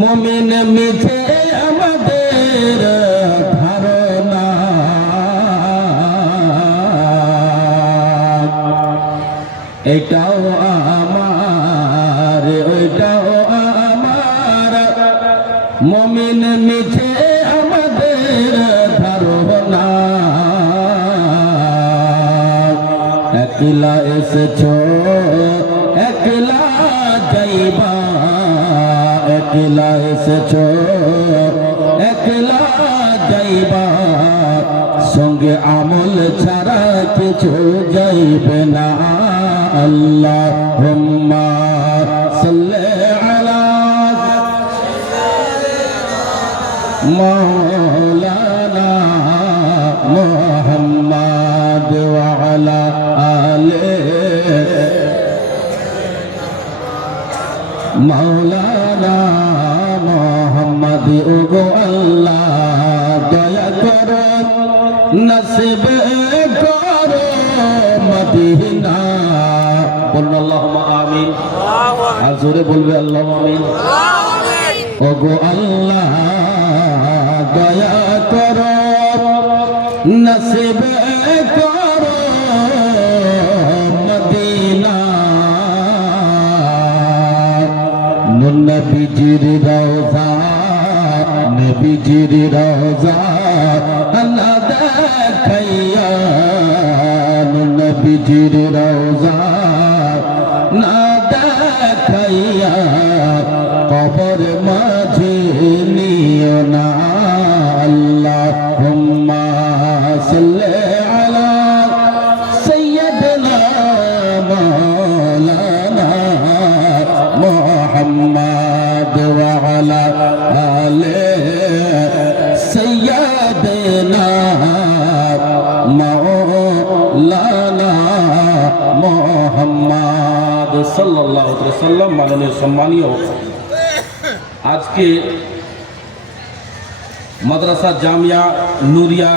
মুমিন মিছে আমাদের ধারণা, এটাও আমার ওইটাও আমার। মুমিন মিছে আমাদের ধারণা, একলা এসেছো একলা যাইবা, একলা এসেছো একলা যাইবা, সঙ্গে আমল ছাড়া কিছু যাইবে না। আল্লাহুম্মা সাল্লি আলা মাওলানা মুহাম্মদ ওয়া আলা আলি মাওলানা মুহাম্মদ। ওগো আল্লাহ দয়া করো নসিব করো মদিনা। বলুন আল্লাহুম্মা আমিন। আর জোরে বলবে আল্লাহুম্মা আমিন। ওগো আল্লাহ দয়া করো নসিব করো মদিনা। নবীজির রওজা নবীজির রওজা আল্লাহ দেখাইয়া, নবীজির রওজা না দেখাইয়া কবর মাঝে নিও না। আল্লাহুম্মা সাল্লি আলা সাইয়্যিদিনা মাওলানা মুহাম্মদ ওয়া আলা আলি সাইয়্যিদিনা মাওলানা মুহাম্মদ সাল্লাল্লাহু আলাইহি ওয়াসাল্লাম। মাননীয় সম্মানীয়, আজকে মাদ্রাসা জামিয়া নুরিয়া